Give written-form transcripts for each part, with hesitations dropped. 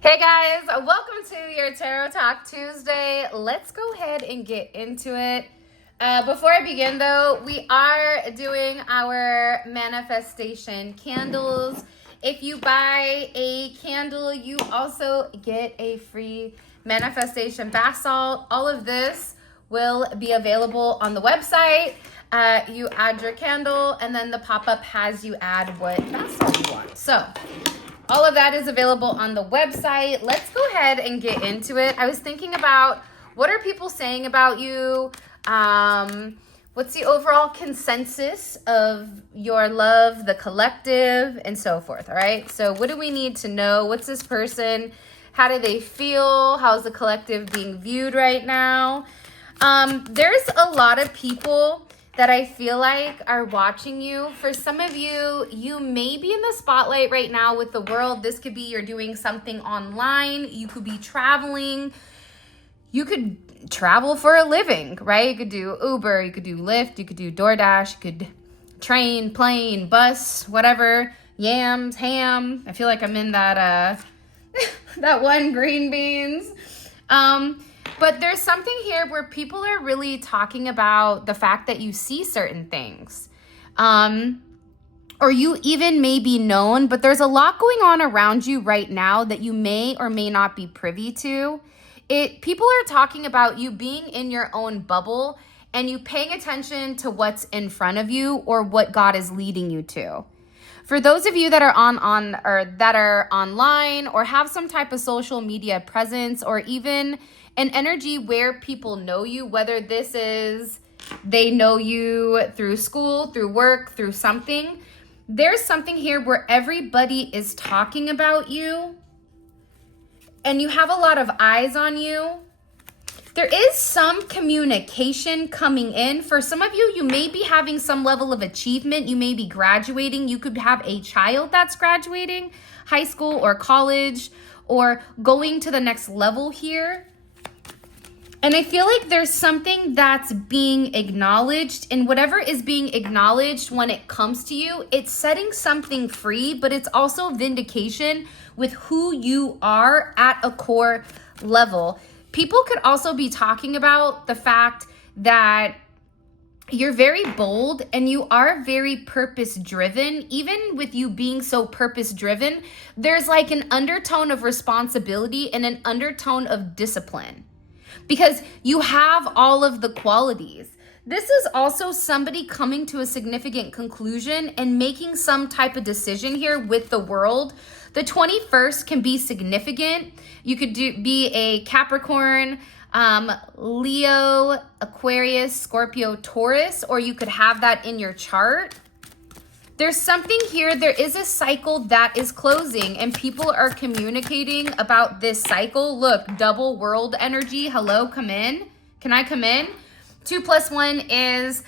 Hey guys, welcome to your Tarot Talk Tuesday. Let's go ahead and get into it. Before I begin though, we are doing our manifestation candles. If you buy a candle, you also get a free manifestation bath salt. All of this will be available on the website. You add your candle and then the pop-up has you add what bath salt you want. So all of that is available on the website. Let's go ahead and get into it. I was thinking about what are people saying about you? What's the overall consensus of your love, the collective, and so forth, all right? So what do we need to know? What's this person? How do they feel? How's the collective being viewed right now? There's a lot of people that I feel like are watching you. For some of you, you may be in the spotlight right now with the world. This could be you're doing something online. You could be traveling. You could travel for a living, right? You could do Uber, you could do Lyft, you could do DoorDash, you could train, plane, bus, whatever, yams, ham. I feel like I'm in that that one green beans. But there's something here where people are really talking about the fact that you see certain things. Or you even may be known, but there's a lot going on around you right now that you may or may not be privy to. People are talking about you being in your own bubble and you paying attention to what's in front of you or what God is leading you to. For those of you that are that are online or have some type of social media presence or even an energy where people know you, whether this is they know you through school, through work, through something, there's something here where everybody is talking about you and you have a lot of eyes on you. There is some communication coming in. For some of you, you may be having some level of achievement. You may be graduating. You could have a child that's graduating high school or college or going to the next level here. And I feel like there's something that's being acknowledged, and whatever is being acknowledged when it comes to you, it's setting something free, but it's also vindication with who you are at a core level. People could also be talking about the fact that you're very bold and you are very purpose driven. Even with you being so purpose driven, there's like an undertone of responsibility and an undertone of discipline because you have all of the qualities. This is also somebody coming to a significant conclusion and making some type of decision here with the world. The 21st can be significant. You could be a Capricorn, Leo, Aquarius, Scorpio, Taurus, or you could have that in your chart. There's something here. There is a cycle that is closing and people are communicating about this cycle. Look, double world energy. Hello, come in. Can I come in? 2 + 1 is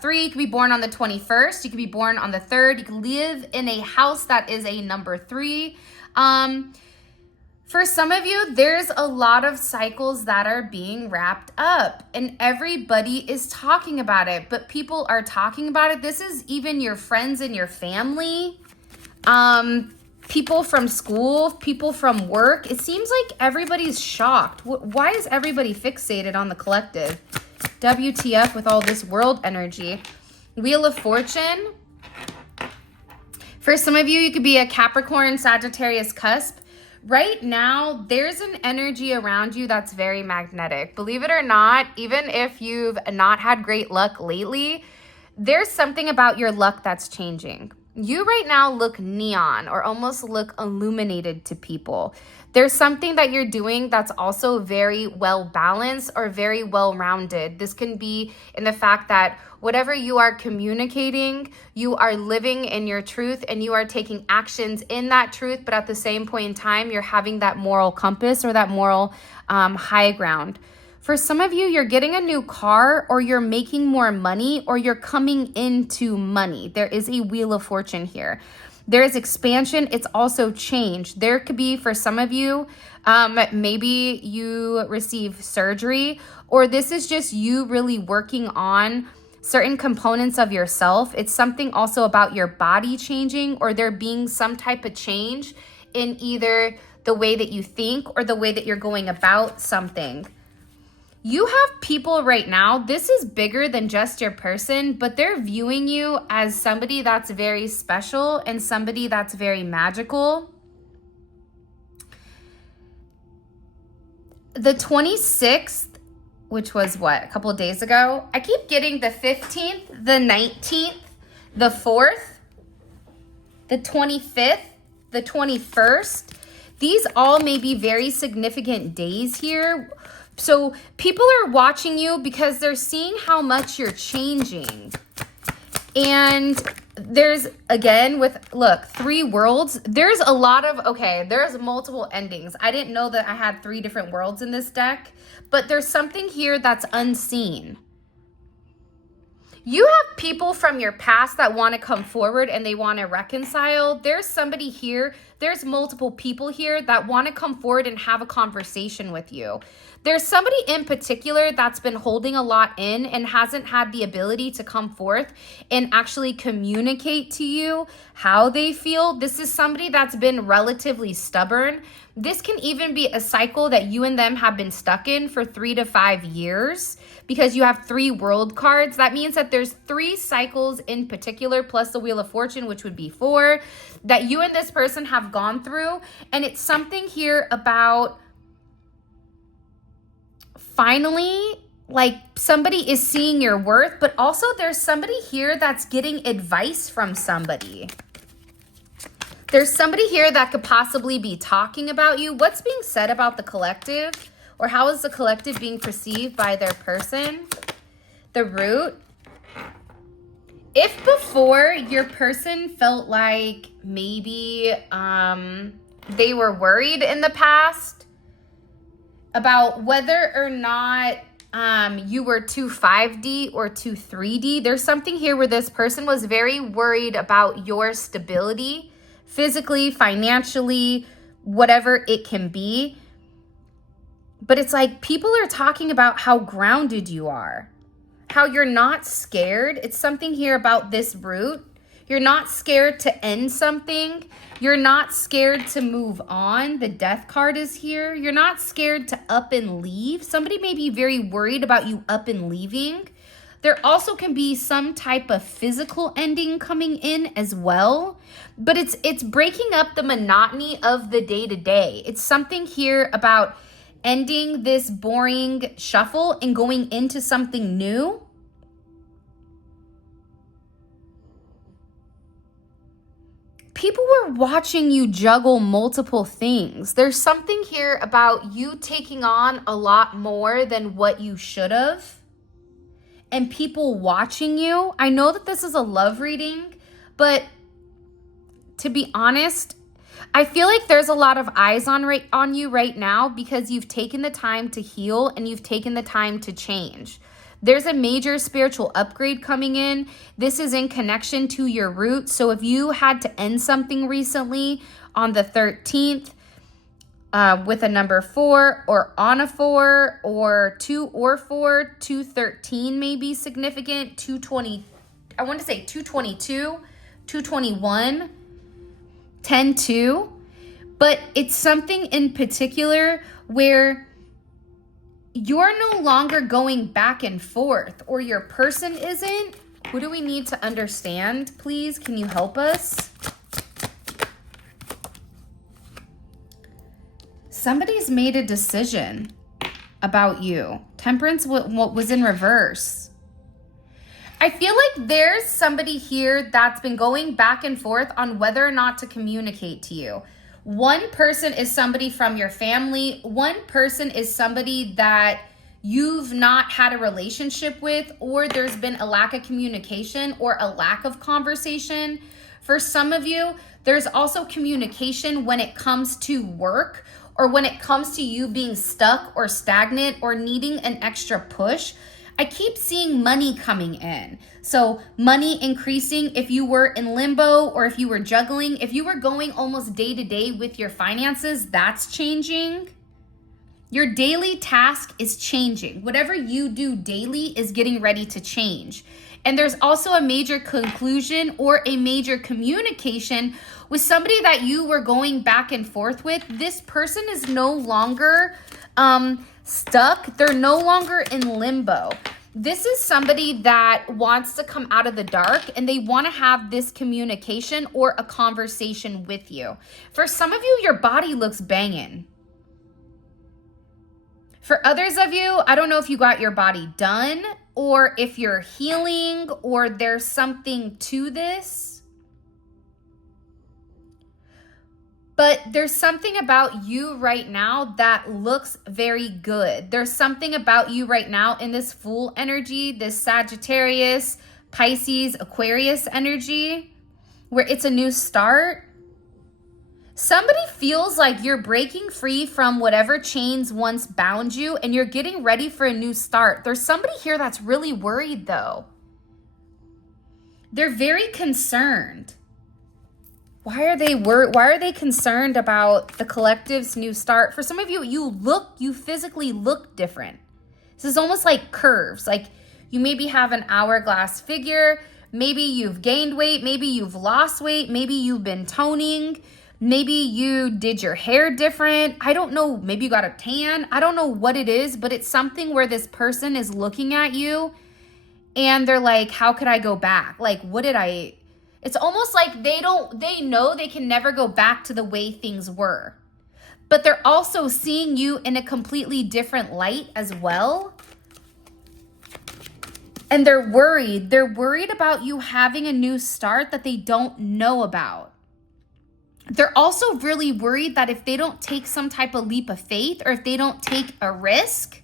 3. You could be born on the 21st. You could be born on the 3rd. You could live in a house that is a number 3. For some of you, there's a lot of cycles that are being wrapped up and everybody is talking about it, but people are talking about it. This is even your friends and your family, people from school, people from work. It seems like everybody's shocked. Why is everybody fixated on the collective? WTF with all this world energy. Wheel of Fortune. For some of you, you could be a Capricorn, Sagittarius cusp. Right now, there's an energy around you that's very magnetic. Believe it or not, even if you've not had great luck lately, there's something about your luck that's changing. You right now look neon or almost look illuminated to people. There's something that you're doing that's also very well balanced or very well rounded. This can be in the fact that whatever you are communicating, you are living in your truth and you are taking actions in that truth. But at the same point in time, you're having that moral compass or that moral high ground. For some of you, you're getting a new car or you're making more money or you're coming into money. There is a Wheel of Fortune here. There is expansion. It's also change. There could be, for some of you, maybe you receive surgery, or this is just you really working on certain components of yourself. It's something also about your body changing, or there being some type of change in either the way that you think, or the way that you're going about something. You have people right now, this is bigger than just your person, but they're viewing you as somebody that's very special and somebody that's very magical. The 26th, which was what, a couple of days ago? I keep getting the 15th, the 19th, the 4th, the 25th, the 21st. These all may be very significant days here. So people are watching you because they're seeing how much you're changing. And there's, again, look, 3 worlds. There's a lot of, okay, there's multiple endings. I didn't know that I had 3 different worlds in this deck, but there's something here that's unseen. You have people from your past that want to come forward and they want to reconcile. There's somebody here. There's multiple people here that want to come forward and have a conversation with you. There's somebody in particular that's been holding a lot in and hasn't had the ability to come forth and actually communicate to you how they feel. This is somebody that's been relatively stubborn. This can even be a cycle that you and them have been stuck in for 3 to 5 years because you have 3 world cards. That means that there's 3 cycles in particular, plus the Wheel of Fortune, which would be 4, that you and this person have gone through. And it's something here about finally, like, somebody is seeing your worth, but also there's somebody here that's getting advice from somebody. There's somebody here that could possibly be talking about you. What's being said about the collective? Or how is the collective being perceived by their person? The Root. If before your person felt like maybe they were worried in the past about whether or not you were too 5D or too 3D, there's something here where this person was very worried about your stability, physically, financially, whatever it can be. But it's like people are talking about how grounded you are, how you're not scared. It's something here about this Root. You're not scared to end something. You're not scared to move on. The Death card is here. You're not scared to up and leave. Somebody may be very worried about you up and leaving. There also can be some type of physical ending coming in as well. But it's breaking up the monotony of the day-to-day. It's something here about ending this boring shuffle and going into something new. People were watching you juggle multiple things. There's something here about you taking on a lot more than what you should have. And people watching you. I know that this is a love reading, but to be honest, I feel like there's a lot of eyes on you right now because you've taken the time to heal and you've taken the time to change. There's a major spiritual upgrade coming in. This is in connection to your root. So if you had to end something recently on the 13th with a number 4 or on a 4 or 2 or 4, 213 may be significant. 220, I want to say 222, 221, 10-2. But it's something in particular where you're no longer going back and forth, or your person isn't. What do we need to understand, please? Can you help us? Somebody's made a decision about you. Temperance was in reverse. I feel like there's somebody here that's been going back and forth on whether or not to communicate to you. One person is somebody from your family. One person is somebody that you've not had a relationship with, or there's been a lack of communication or a lack of conversation. For some of you, there's also communication when it comes to work, or when it comes to you being stuck or stagnant or needing an extra push. I keep seeing money coming in. So money increasing if you were in limbo or if you were juggling. If you were going almost day to day with your finances, that's changing. Your daily task is changing. Whatever you do daily is getting ready to change. And there's also a major conclusion or a major communication with somebody that you were going back and forth with. This person is no longer stuck. They're no longer in limbo. This is somebody that wants to come out of the dark and they want to have this communication or a conversation with you. For some of you, your body looks banging. For others of you, I don't know if you got your body done or if you're healing or there's something to this. But there's something about you right now that looks very good. There's something about you right now in this Fool energy, this Sagittarius, Pisces, Aquarius energy, where it's a new start. Somebody feels like you're breaking free from whatever chains once bound you and you're getting ready for a new start. There's somebody here that's really worried though. They're very concerned. Why are they worried? Why are they concerned about the collective's new start? For some of you, you physically look different. This is almost like curves. Like you maybe have an hourglass figure. Maybe you've gained weight. Maybe you've lost weight. Maybe you've been toning. Maybe you did your hair different. I don't know. Maybe you got a tan. I don't know what it is, but it's something where this person is looking at you and they're like, how could I go back? Like, what did I... It's almost like they know they can never go back to the way things were. But they're also seeing you in a completely different light as well. And they're worried. They're worried about you having a new start that they don't know about. They're also really worried that if they don't take some type of leap of faith or if they don't take a risk,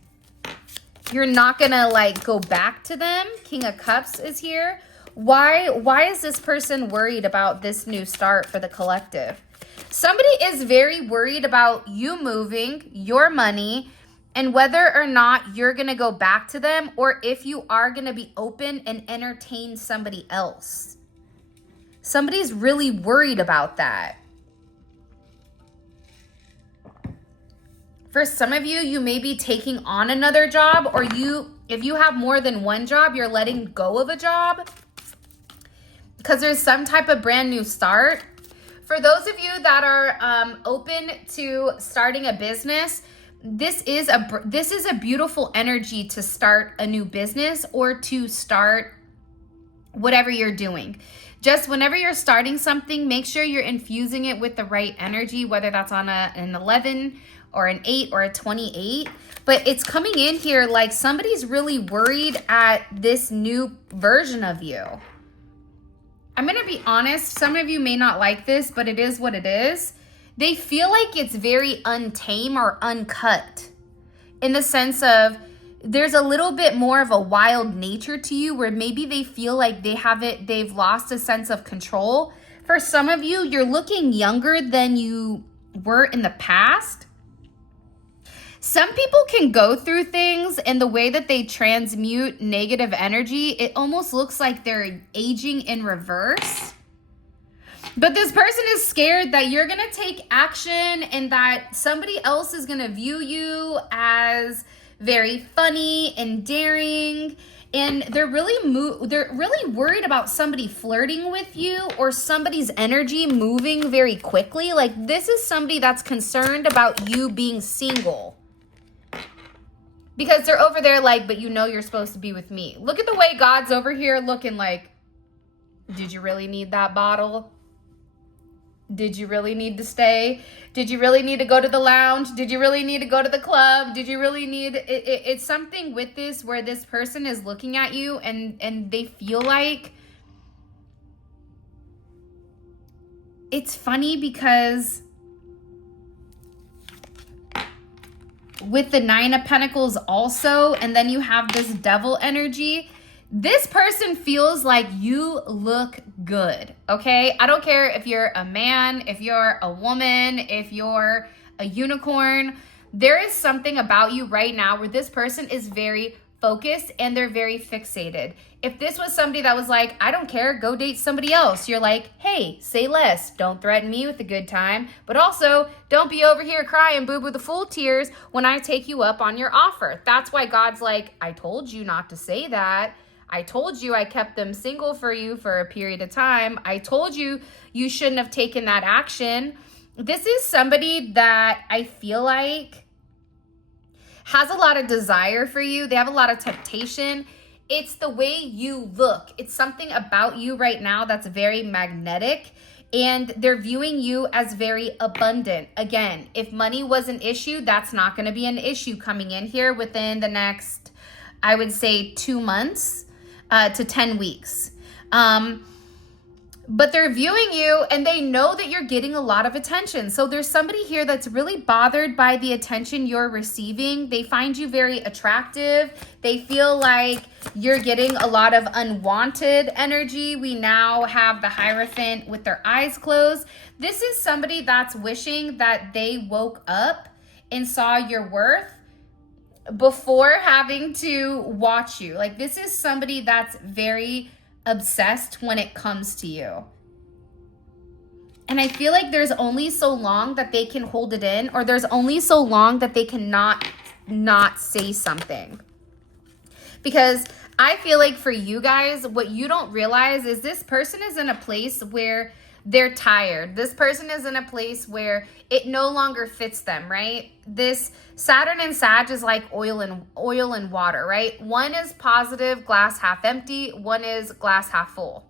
you're not gonna like go back to them. King of Cups is here. Why is this person worried about this new start for the collective? Somebody is very worried about you moving, your money, and whether or not you're going to go back to them or if you are going to be open and entertain somebody else. Somebody's really worried about that. For some of you, you may be taking on another job, or if you have more than one job, you're letting go of a job because there's some type of brand new start. For those of you that are open to starting a business, this is a beautiful energy to start a new business or to start whatever you're doing. Just whenever you're starting something, make sure you're infusing it with the right energy, whether that's on an 11 or an 8 or a 28. But it's coming in here like somebody's really worried at this new version of you. I'm going to be honest, some of you may not like this, but it is what it is. They feel like it's very untame or uncut in the sense of there's a little bit more of a wild nature to you where maybe they feel like they've lost a sense of control. For some of you, you're looking younger than you were in the past. Some people can go through things and the way that they transmute negative energy, it almost looks like they're aging in reverse. But this person is scared that you're going to take action and that somebody else is going to view you as very funny and daring. And they're really worried about somebody flirting with you or somebody's energy moving very quickly. Like this is somebody that's concerned about you being single. Because they're over there like, but you know you're supposed to be with me. Look at the way God's over here looking like, did you really need that bottle? Did you really need to stay? Did you really need to go to the lounge? Did you really need to go to the club? Did you really need... It's something with this where this person is looking at you and they feel like... It's funny because... with the 9 of Pentacles also, and then you have this devil energy, this person feels like you look good, okay? I don't care if you're a man, if you're a woman, if you're a unicorn. There is something about you right now where this person is very focused and they're very fixated. If this was somebody that was like, I don't care, go date somebody else, you're like, hey, say less. Don't threaten me with a good time. But also, don't be over here crying boo-boo the fool tears when I take you up on your offer. That's why God's like, I told you not to say that. I told you I kept them single for you for a period of time. I told you you shouldn't have taken that action. This is somebody that I feel like has a lot of desire for you. They have a lot of temptation. It's the way you look. It's something about you right now that's very magnetic, and they're viewing you as very abundant. Again, if money was an issue, that's not going to be an issue coming in here within the next, I would say, 2 months to 10 weeks. But they're viewing you and they know that you're getting a lot of attention. So there's somebody here that's really bothered by the attention you're receiving. They find you very attractive. They feel like you're getting a lot of unwanted energy. We now have the Hierophant with their eyes closed. This is somebody that's wishing that they woke up and saw your worth before having to watch you. Like, this is somebody that's very obsessed when it comes to you. And I feel like there's only so long that they can hold it in, or there's only so long that they cannot not say something. Because I feel like for you guys, what you don't realize is this person is in a place where they're tired. This person is in a place where it no longer fits them, right? This Saturn and Sag is like oil and water, right? One is positive, glass half empty. One is glass half full.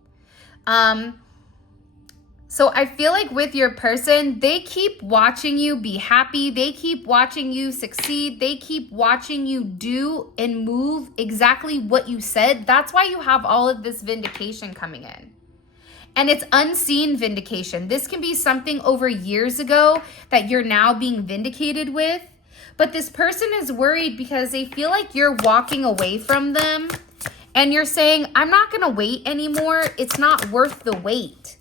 So I feel like with your person, they keep watching you be happy. They keep watching you succeed. They keep watching you do and move exactly what you said. That's why you have all of this vindication coming in. And it's unseen vindication. This can be something over years ago that you're now being vindicated with. But this person is worried because they feel like you're walking away from them. And you're saying, I'm not going to wait anymore. It's not worth the wait.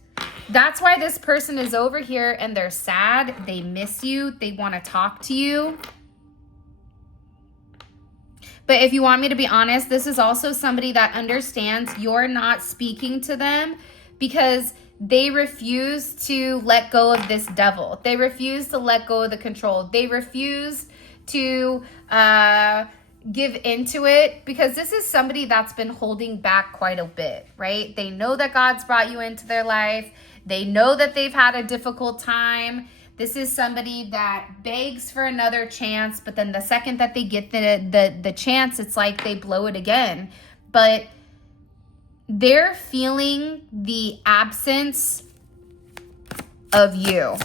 That's why this person is over here and they're sad. They miss you. They want to talk to you. But if you want me to be honest, this is also somebody that understands you're not speaking to them because they refuse to let go of this devil. They refuse to let go of the control. They refuse to give into it because this is somebody that's been holding back quite a bit, right? They know that God's brought you into their life. They know that they've had a difficult time. This is somebody that begs for another chance, but then the second that they get the chance, it's like they blow it again. But they're feeling the absence of you.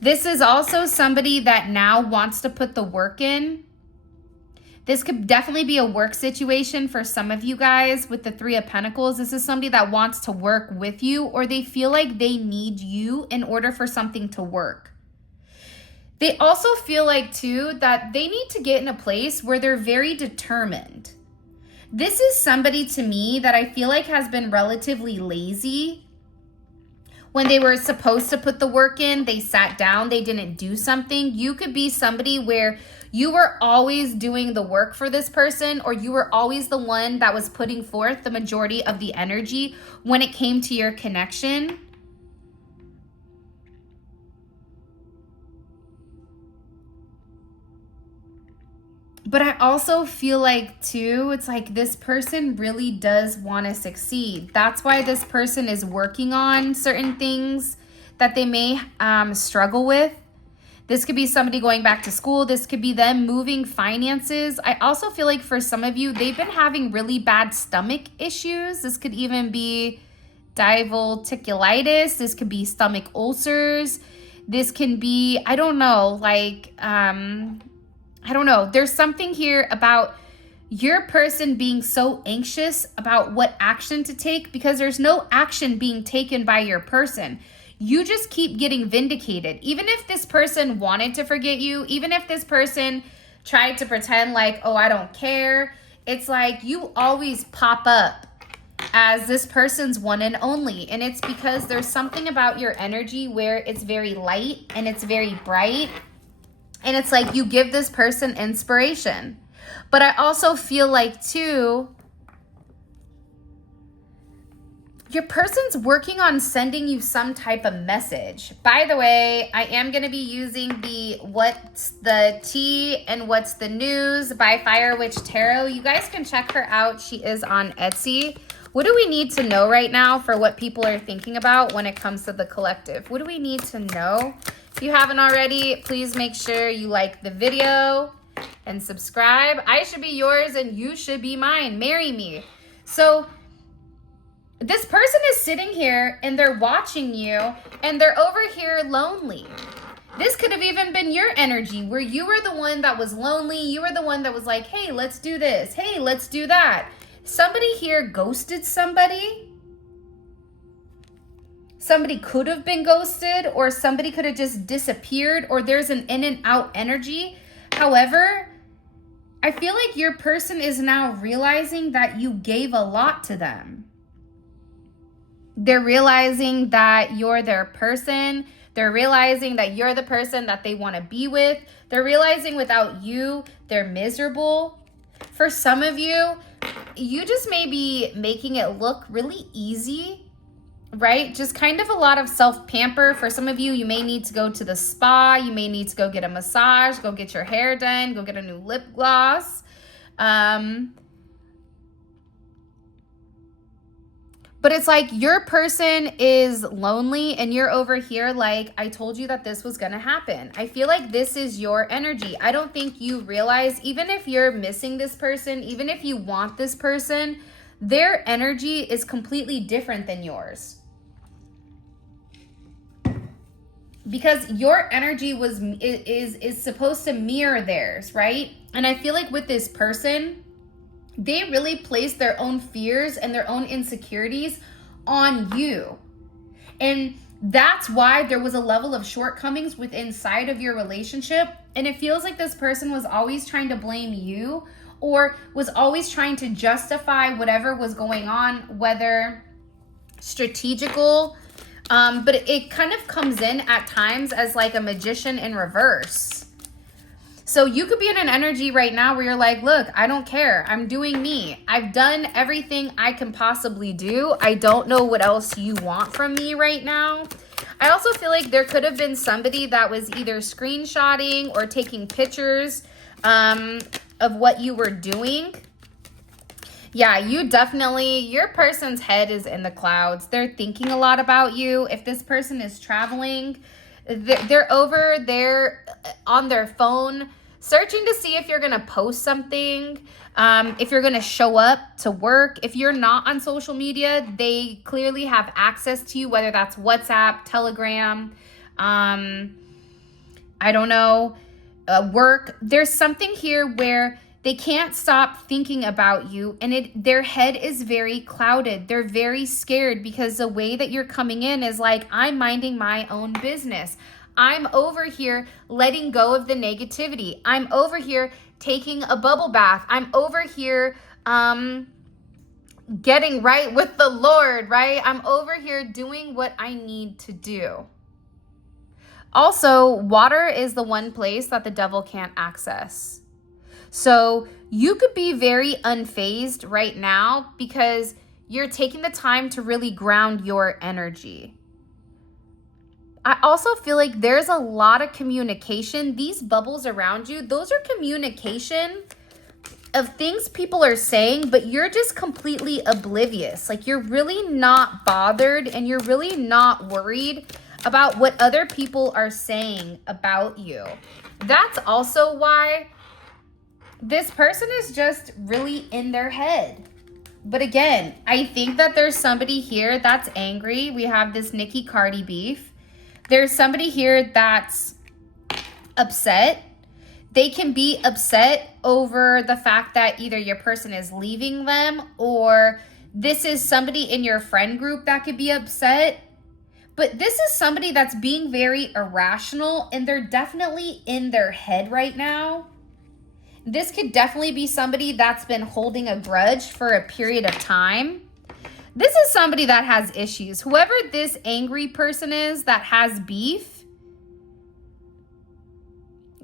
This is also somebody that now wants to put the work in. This could definitely be a work situation for some of you guys with the Three of Pentacles. This is somebody that wants to work with you, or they feel like they need you in order for something to work. They also feel like, too, that they need to get in a place where they're very determined. This is somebody to me that I feel like has been relatively lazy. When they were supposed to put the work in, they sat down, they didn't do something. You could be somebody where you were always doing the work for this person, or you were always the one that was putting forth the majority of the energy when it came to your connection. But I also feel like, too, it's like this person really does want to succeed. That's why this person is working on certain things that they may struggle with. This could be somebody going back to school. This could be them moving finances. I also feel like for some of you, they've been having really bad stomach issues. This could even be diverticulitis. This could be stomach ulcers. This can be, I don't know, like, I don't know. There's something here about your person being so anxious about what action to take because there's no action being taken by your person. You just keep getting vindicated. Even if this person wanted to forget you, even if this person tried to pretend like, oh, I don't care, it's like you always pop up as this person's one and only. And it's because there's something about your energy where it's very light and it's very bright. And it's like you give this person inspiration. But I also feel like, too, Your person's working on sending you some type of message. By the way, I am going to be using the What's the Tea and What's the News by Fire Witch Tarot. You guys can check her out. She is on Etsy. What do we need to know right now for what people are thinking about when it comes to the collective? What do we need to know? If you haven't already, please make sure you like the video and subscribe. I should be yours and you should be mine. Marry me. So this person is sitting here and they're watching you and they're over here lonely. This could have even been your energy where you were the one that was lonely. You were the one that was like, hey, let's do this. Hey, let's do that. Somebody here ghosted somebody. Somebody could have been ghosted, or somebody could have just disappeared, or there's an in and out energy. However, I feel like your person is now realizing that you gave a lot to them. They're realizing that you're their person. They're realizing that you're the person that they want to be with. They're realizing without you, they're miserable. For some of you, you just may be making it look really easy, right? Just kind of a lot of self-pamper. For some of you, you may need to go to the spa. You may need to go get a massage, go get your hair done, go get a new lip gloss. But it's like your person is lonely and you're over here like, I told you that this was going to happen. I feel like this is your energy. I don't think you realize, even if you're missing this person, even if you want this person, their energy is completely different than yours. Because your energy is supposed to mirror theirs, right? And I feel like with this person, they really place their own fears and their own insecurities on you. And that's why there was a level of shortcomings within inside of your relationship. And it feels like this person was always trying to blame you, or was always trying to justify whatever was going on, whether strategical, but it kind of comes in at times as like a magician in reverse. So you could be in an energy right now where you're like, look, I don't care. I'm doing me. I've done everything I can possibly do. I don't know what else you want from me right now. I also feel like there could have been somebody that was either screenshotting or taking pictures of what you were doing. Yeah, your person's head is in the clouds. They're thinking a lot about you. If this person is traveling, they're over there on their phone searching to see if you're going to post something, if you're going to show up to work. If you're not on social media, they clearly have access to you, whether that's WhatsApp, Telegram, I don't know, work. There's something here where they can't stop thinking about you, and their head is very clouded. They're very scared because the way that you're coming in is like, I'm minding my own business. I'm over here letting go of the negativity. I'm over here taking a bubble bath. I'm over here getting right with the Lord, right? I'm over here doing what I need to do. Also, water is the one place that the devil can't access. So you could be very unfazed right now because you're taking the time to really ground your energy. I also feel like there's a lot of communication. These bubbles around you, those are communication of things people are saying, but you're just completely oblivious. Like, you're really not bothered and you're really not worried about what other people are saying about you. That's also why this person is just really in their head. But again, I think that there's somebody here that's angry. We have this Nicki Cardi beef. There's somebody here that's upset. They can be upset over the fact that either your person is leaving them, or this is somebody in your friend group that could be upset. But this is somebody that's being very irrational, and they're definitely in their head right now. This could definitely be somebody that's been holding a grudge for a period of time. This is somebody that has issues. Whoever this angry person is that has beef.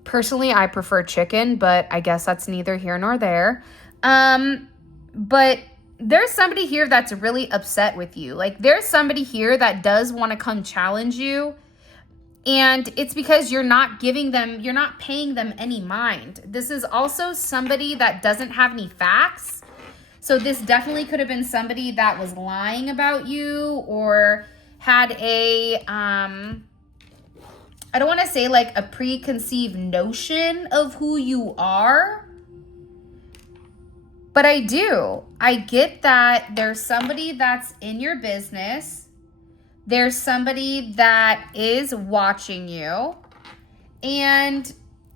Personally, I prefer chicken, but I guess that's neither here nor there. But there's somebody here that's really upset with you. Like there's somebody here that does want to come challenge you. And it's because you're not paying them any mind. This is also somebody that doesn't have any facts. So this definitely could have been somebody that was lying about you or had I don't want to say like a preconceived notion of who you are. But I do. I get that there's somebody that's in your business. There's somebody that is watching you. And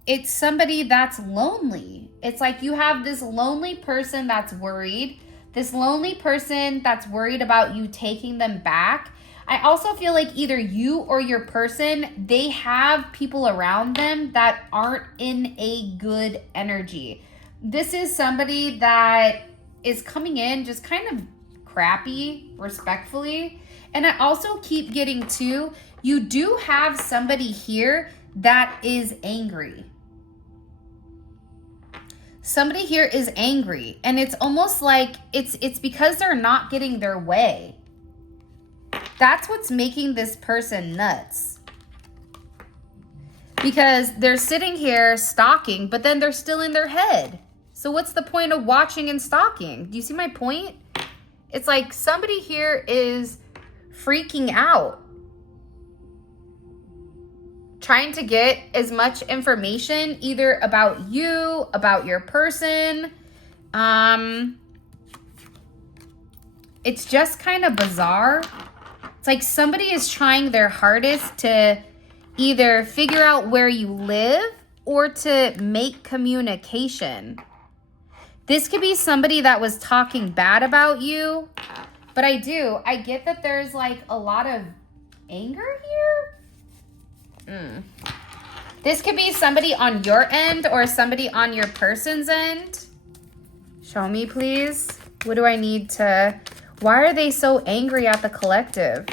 it's somebody that's lonely. It's like you have this lonely person that's worried. This lonely person that's worried about you taking them back. I also feel like either you or your person, they have people around them that aren't in a good energy. This is somebody that is coming in just kind of crappy, respectfully. And I also keep getting to, you do have somebody here that is angry. Somebody here is angry. And it's almost like it's because they're not getting their way. That's what's making this person nuts. Because they're sitting here stalking, but then they're still in their head. So what's the point of watching and stalking? Do you see my point? It's like somebody here is freaking out, trying to get as much information either about you, about your person. It's just kind of bizarre. It's like somebody is trying their hardest to either figure out where you live or to make communication. This could be somebody that was talking bad about you. But I get that there's like a lot of anger here. This could be somebody on your end or somebody on your person's end. Show me, please. What do I need to... Why are they so angry at the collective?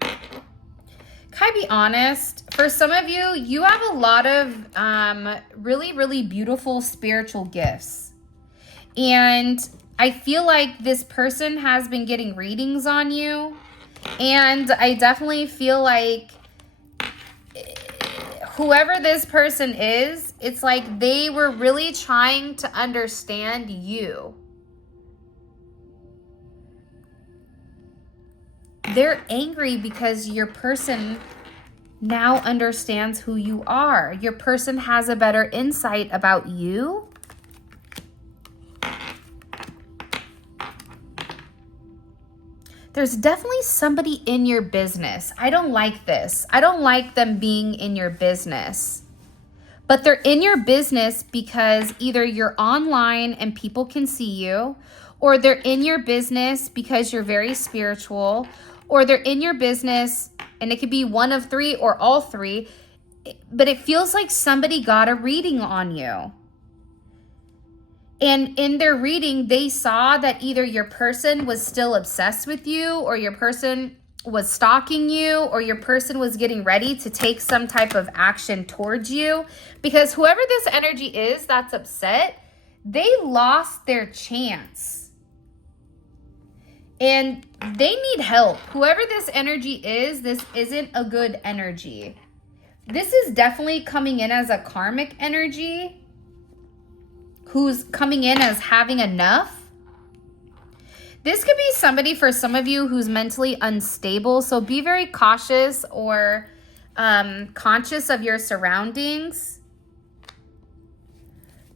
Can I be honest? For some of you, you have a lot of really, really beautiful spiritual gifts. And I feel like this person has been getting readings on you. And I definitely feel like whoever this person is, it's like they were really trying to understand you. They're angry because your person now understands who you are. Your person has a better insight about you. There's definitely somebody in your business. I don't like this. I don't like them being in your business. But they're in your business because either you're online and people can see you, or they're in your business because you're very spiritual, or they're in your business, and it could be one of three or all three, but it feels like somebody got a reading on you. And in their reading, they saw that either your person was still obsessed with you, or your person was stalking you, or your person was getting ready to take some type of action towards you. Because whoever this energy is that's upset, they lost their chance. And they need help. Whoever this energy is, this isn't a good energy. This is definitely coming in as a karmic energy. Who's coming in as having enough. This could be somebody for some of you who's mentally unstable. So be very cautious or conscious of your surroundings.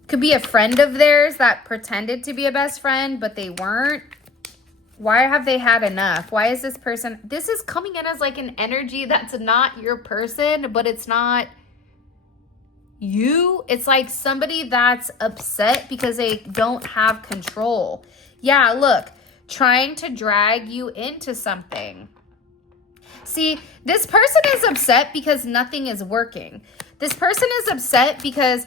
Could be a friend of theirs that pretended to be a best friend, but they weren't. Why have they had enough? Why is this person... This is coming in as like an energy that's not your person, but it's not... you. It's like somebody that's upset because they don't have control. Yeah, look, trying to drag you into something. See, this person is upset because nothing is working. This person is upset because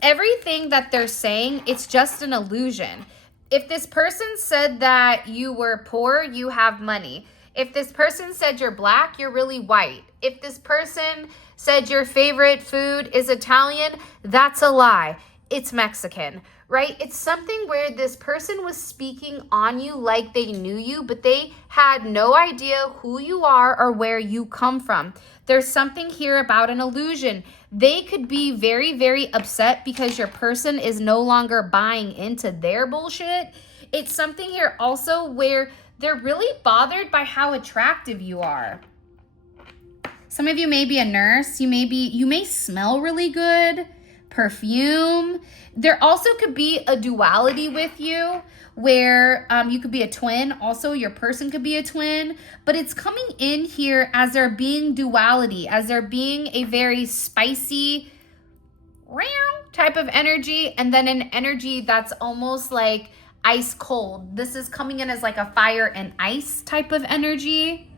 everything that they're saying, it's just an illusion. If this person said that you were poor, you have money. If this person said you're black, you're really white. If this person said your favorite food is Italian, that's a lie. It's Mexican. right? It's something where this person was speaking on you like they knew you, but they had no idea who you are or where you come from. There's something here about an illusion. They could be very, very upset because your person is no longer buying into their bullshit. It's something here also where they're really bothered by how attractive you are. Some of you may be a nurse. You may smell really good, perfume. There also could be a duality with you where you could be a twin. Also, your person could be a twin, but it's coming in here as there being duality, as there being a very spicy type of energy, and then an energy that's almost like ice cold. This is coming in as like a fire and ice type of energy.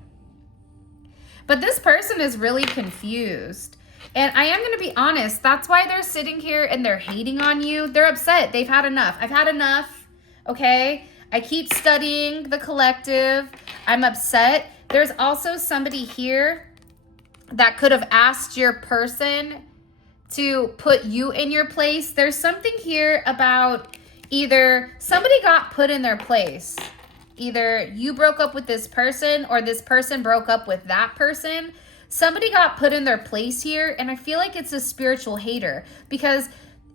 But this person is really confused. And I am going to be honest, that's why they're sitting here and they're hating on you. They're upset. They've had enough. I've had enough, okay? I keep studying the collective. I'm upset. There's also somebody here that could have asked your person to put you in your place. There's something here about either somebody got put in their place. Either you broke up with this person or this person broke up with that person. Somebody got put in their place here, and I feel like it's a spiritual hater because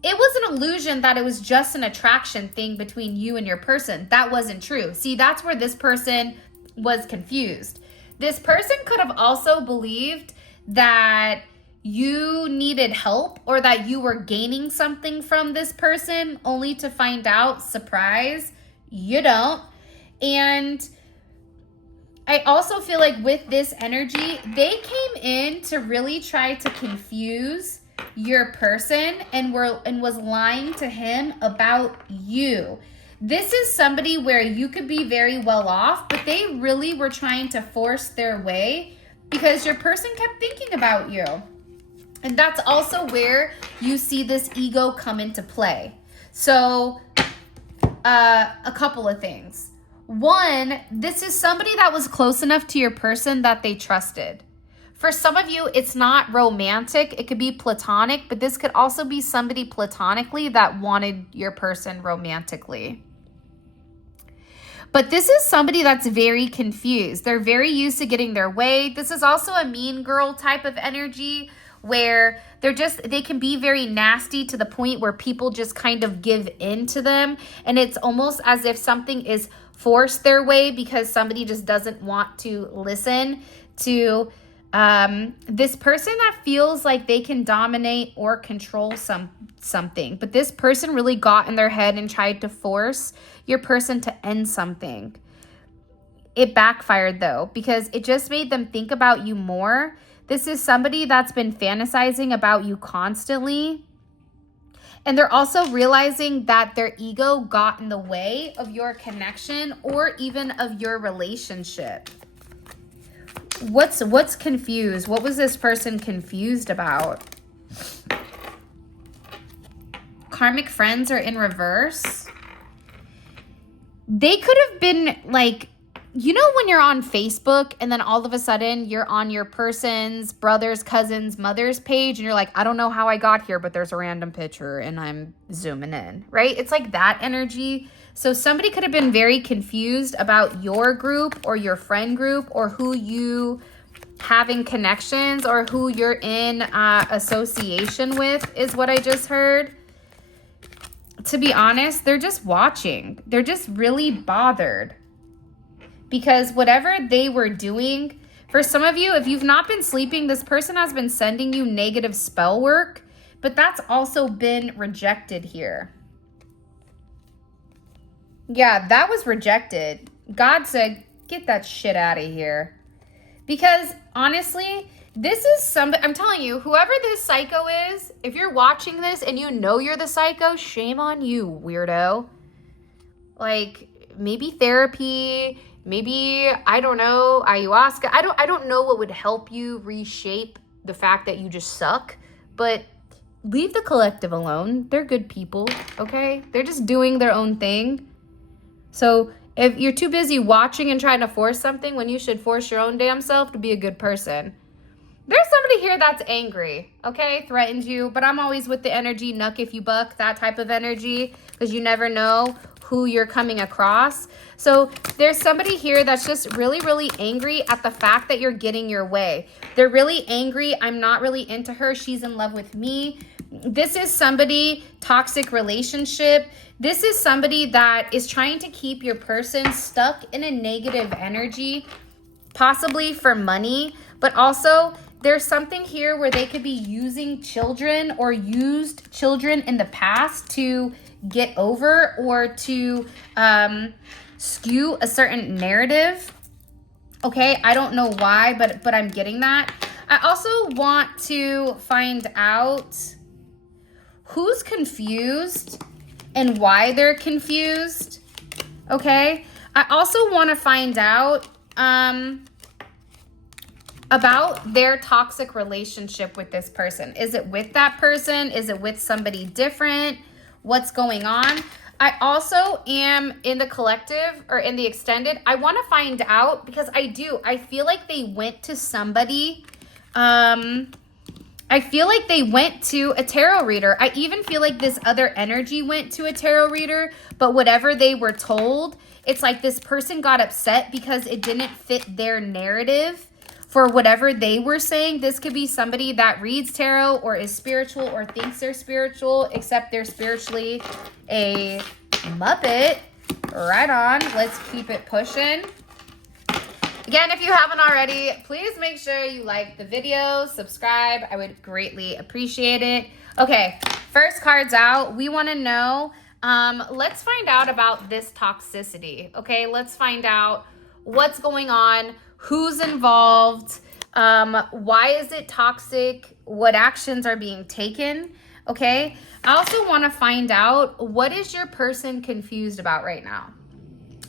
it was an illusion that it was just an attraction thing between you and your person. That wasn't true. See, that's where this person was confused. This person could have also believed that you needed help or that you were gaining something from this person, only to find out, surprise, you don't. And I also feel like with this energy, they came in to really try to confuse your person and was lying to him about you. This is somebody where you could be very well off, but they really were trying to force their way because your person kept thinking about you. And that's also where you see this ego come into play. So a couple of things. One, this is somebody that was close enough to your person that they trusted. For some of you, it's not romantic. It could be platonic, but this could also be somebody platonically that wanted your person romantically. But this is somebody that's very confused. They're very used to getting their way. This is also a mean girl type of energy where they can be very nasty to the point where people just kind of give in to them. And it's almost as if something is forced their way because somebody just doesn't want to listen to this person that feels like they can dominate or control something. But this person really got in their head and tried to force your person to end something. It backfired though, because it just made them think about you more. This is somebody that's been fantasizing about you constantly. And they're also realizing that their ego got in the way of your connection or even of your relationship. What's confused? What was this person confused about? Karmic friends are in reverse. They could have been like, you know when you're on Facebook and then all of a sudden you're on your person's brother's, cousin's, mother's page and you're like, I don't know how I got here, but there's a random picture and I'm zooming in, right? It's like that energy. So somebody could have been very confused about your group or your friend group or who you having connections or who you're in association with is what I just heard. To be honest, they're just watching. They're just really bothered. Because whatever they were doing, for some of you, if you've not been sleeping, this person has been sending you negative spell work, but that's also been rejected here. Yeah, that was rejected. God said, get that shit out of here. Because honestly, this is I'm telling you, whoever this psycho is, if you're watching this and you know you're the psycho, shame on you, weirdo. Like, maybe therapy, maybe, I don't know, ayahuasca. I don't know what would help you reshape the fact that you just suck, but leave the collective alone. They're good people, okay? They're just doing their own thing. So if you're too busy watching and trying to force something when you should force your own damn self to be a good person. There's somebody here that's angry, okay? Threatens you, but I'm always with the energy, nuck if you buck, that type of energy, because you never know who you're coming across. So there's somebody here that's just really, really angry at the fact that you're getting your way. They're really angry. I'm not really into her. She's in love with me. This is somebody, toxic relationship. This is somebody that is trying to keep your person stuck in a negative energy, possibly for money, but also there's something here where they could be using children or used children in the past to get over or to skew a certain narrative. Okay, I don't know why, but I'm getting that. I also want to find out who's confused and why they're confused. Okay, I also want to find out about their toxic relationship with this person. Is it with that person? Is it with somebody different? What's going on? I also am in the collective or in the extended. I want to find out because I feel like they went to somebody. I feel like they went to a tarot reader. I even feel like this other energy went to a tarot reader, but whatever they were told, it's like this person got upset because it didn't fit their narrative for whatever they were saying. This could be somebody that reads tarot or is spiritual or thinks they're spiritual, except they're spiritually a Muppet. Right on. Let's keep it pushing. Again, if you haven't already, please make sure you like the video, subscribe. I would greatly appreciate it. Okay, first card's out. We want to know, let's find out about this toxicity. Okay, let's find out what's going on, who's involved, why is it toxic, what actions are being taken. Okay, I also want to find out, what is your person confused about right now?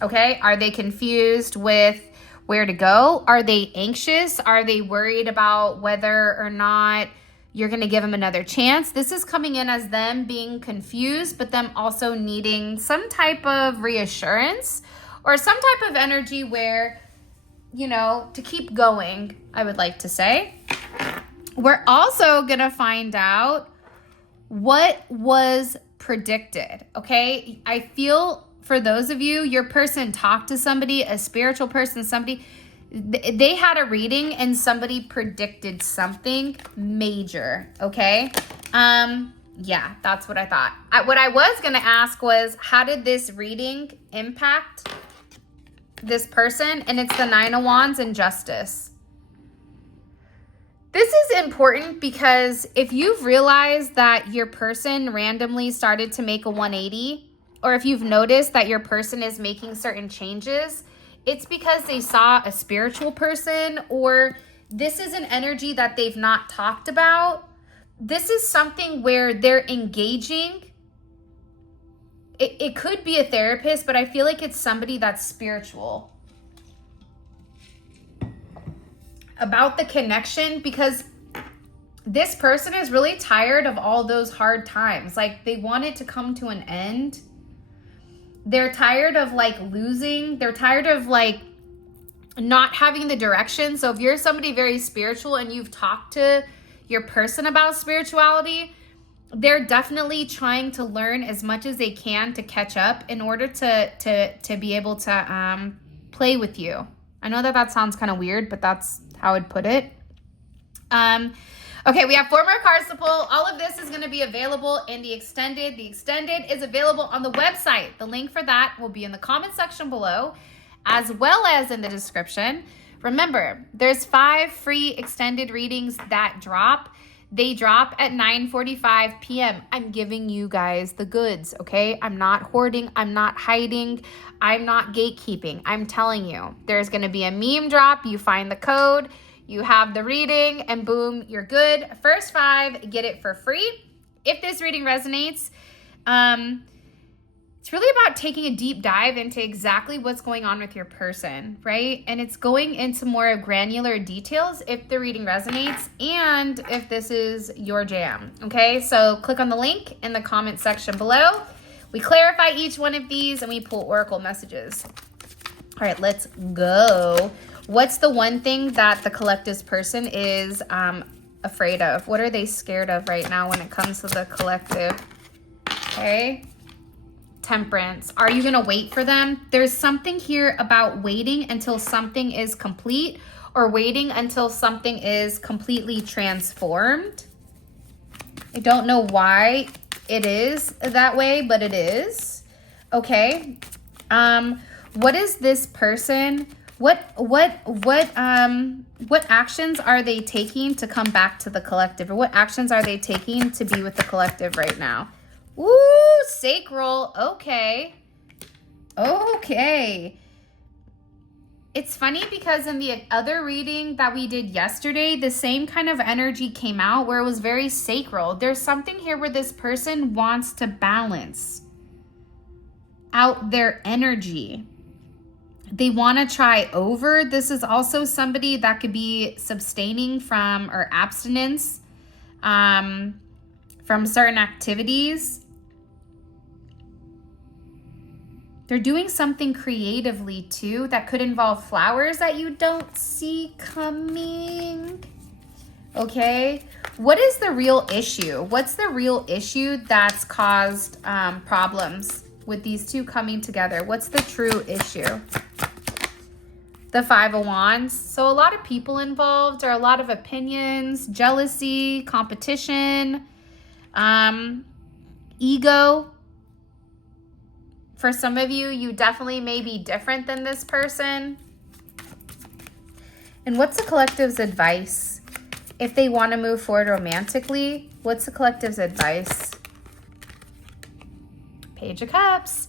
Okay, are they confused with where to go? Are they anxious? Are they worried about whether or not you're going to give them another chance? This is coming in as them being confused, but them also needing some type of reassurance or some type of energy where, you know, to keep going, I would like to say. We're also going to find out what was predicted, okay? I feel for those of you, your person talked to somebody, a spiritual person, somebody, they had a reading and somebody predicted something major, okay? Yeah, that's what I thought. What I was going to ask was, how did this reading impact this person? And it's the Nine of Wands and Justice. This is important because if you've realized that your person randomly started to make a 180, or if you've noticed that your person is making certain changes, it's because they saw a spiritual person, or this is an energy that they've not talked about. This is something where they're engaging. It could be a therapist, but I feel like it's somebody that's spiritual. About the connection, because this person is really tired of all those hard times. Like, they want it to come to an end. They're tired of like losing. They're tired of like not having the direction. So if you're somebody very spiritual and you've talked to your person about spirituality, they're definitely trying to learn as much as they can to catch up in order to be able to play with you. I know that sounds kind of weird, but that's how I'd put it. Okay, we have 4 more cards to pull. All of this is going to be available in the extended. The extended is available on the website. The link for that will be in the comment section below, as well as in the description. Remember, there's 5 free extended readings that drop. They drop at 9:45 p.m. I'm giving you guys the goods, okay? I'm not hoarding. I'm not hiding. I'm not gatekeeping. I'm telling you, there's going to be a meme drop. You find the code. You have the reading, and boom, you're good. First 5, get it for free. If this reading resonates, it's really about taking a deep dive into exactly what's going on with your person, right? And it's going into more granular details if the reading resonates and if this is your jam, okay? So click on the link in the comment section below. We clarify each one of these and we pull oracle messages. All right, let's go. What's the one thing that the collective's person is afraid of? What are they scared of right now when it comes to the collective? Okay. Temperance. Are you going to wait for them? There's something here about waiting until something is complete, or waiting until something is completely transformed. I don't know why it is that way, but it is. Okay. What is this person? What actions are they taking to come back to the collective? Or what actions are they taking to be with the collective right now? Ooh, sacral. Okay. Okay. It's funny because in the other reading that we did yesterday, the same kind of energy came out where it was very sacral. There's something here where this person wants to balance out their energy. They want to try over. This is also somebody that could be abstaining from, or abstinence from certain activities. They're doing something creatively too that could involve flowers that you don't see coming. Okay. What is the real issue? What's the real issue that's caused problems with these two coming together? What's the true issue? The Five of Wands. So a lot of people involved, or a lot of opinions, jealousy, competition, ego. For some of you, you definitely may be different than this person. And what's the collective's advice? If they want to move forward romantically, what's the collective's advice? Page of Cups.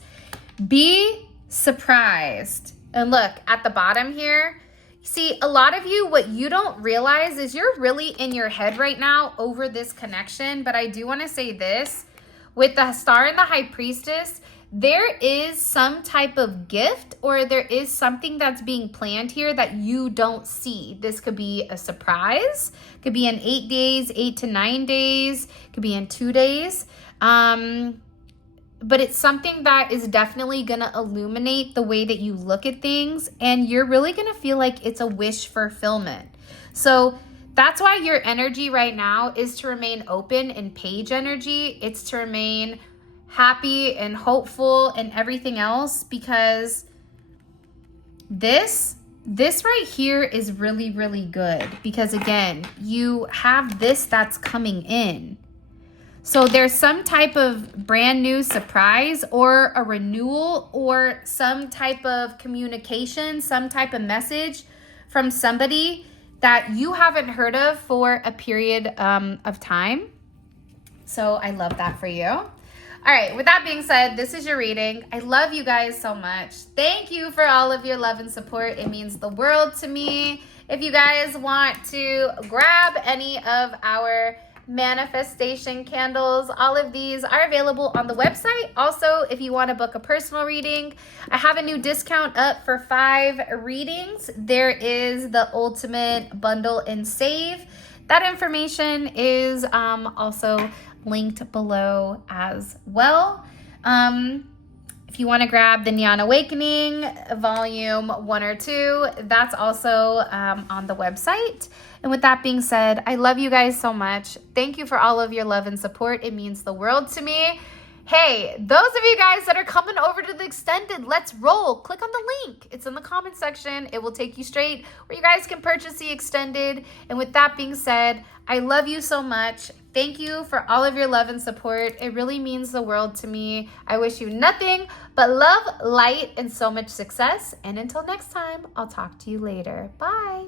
Be surprised. And look, at the bottom here, see, a lot of you, what you don't realize is you're really in your head right now over this connection. But I do want to say this. With the Star and the High Priestess, there is some type of gift, or there is something that's being planned here that you don't see. This could be a surprise. Could be in 8 days, 8 to 9 days. Could be in 2 days. But it's something that is definitely going to illuminate the way that you look at things. And you're really going to feel like it's a wish fulfillment. So that's why your energy right now is to remain open in page energy. It's to remain happy and hopeful and everything else, because this right here is really, really good, because again, you have this that's coming in. So there's some type of brand new surprise, or a renewal, or some type of communication, some type of message from somebody that you haven't heard of for a period of time. So I love that for you. All right, with that being said, this is your reading. I love you guys so much. Thank you for all of your love and support. It means the world to me. If you guys want to grab any of our manifestation candles, all of these are available on the website. Also, if you want to book a personal reading, I have a new discount up for 5 readings. There is the ultimate bundle and save. That information is also linked below as well. If you want to grab the Neon Awakening volume 1 or 2, that's also on the website. And with that being said, I love you guys so much. Thank you for all of your love and support. It means the world to me. Hey, those of you guys that are coming over to the extended, let's roll. Click on the link. It's in the comment section. It will take you straight where you guys can purchase the extended. And with that being said, I love you so much. Thank you for all of your love and support. It really means the world to me. I wish you nothing but love, light, and so much success. And until next time, I'll talk to you later. Bye.